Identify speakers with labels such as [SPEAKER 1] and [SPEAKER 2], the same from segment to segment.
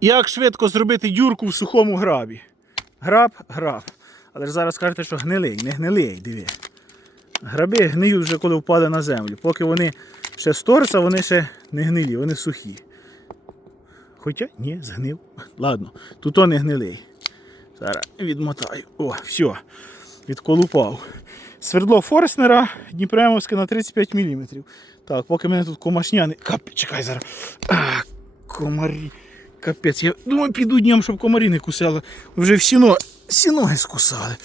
[SPEAKER 1] Як швидко зробити дюрку в сухому грабі? Граб, граб. Але ж зараз кажете, що гнилий, не гнилий, диви. Граби гниють вже коли впали на землю. Поки вони ще з торса, вони ще не гнилі, вони сухі. Хоча ні, згнив. Ладно, тут то не гнилий. Зараз відмотаю. О, все. Відколупав. Свердло Форснера Дніпремовське на 35 мм. Так, поки мене тут комашняни. Кап... Чекай зараз. А, комарі. Капець. Я думаю, піду днем, щоб комарі не кусали. Вже всі, но... всі ноги скусали.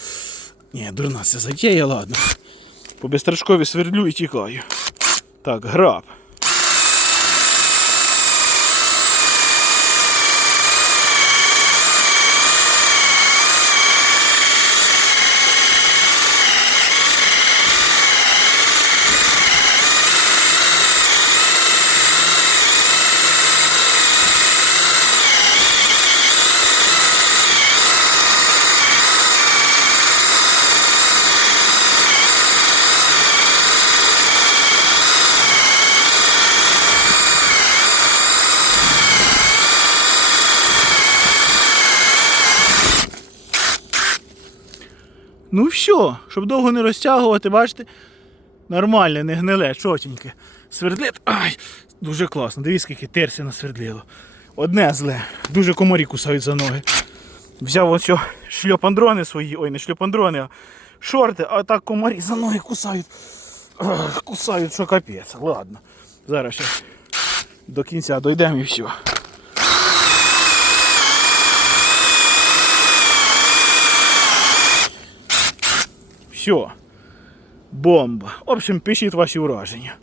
[SPEAKER 1] Ні, дурна це затія, ладно. По безстрашкові свердлю і тікаю. Так, граб. Ну все, щоб довго не розтягувати, бачите, нормальне, не гниле, чотеньке. Свердлит. Ай, дуже класно. Дивіться, скільки терсі насвердлило. Одне зле. Дуже комарі кусають за ноги. Взяв ось шльопандрони свої, ой, не шльопандрони, а шорти, а так комарі за ноги кусають. Ах, кусають, що капець. Ладно. Зараз ще до кінця дійдемо і все. Все. Бомба. В общем, пишіть ваші враження.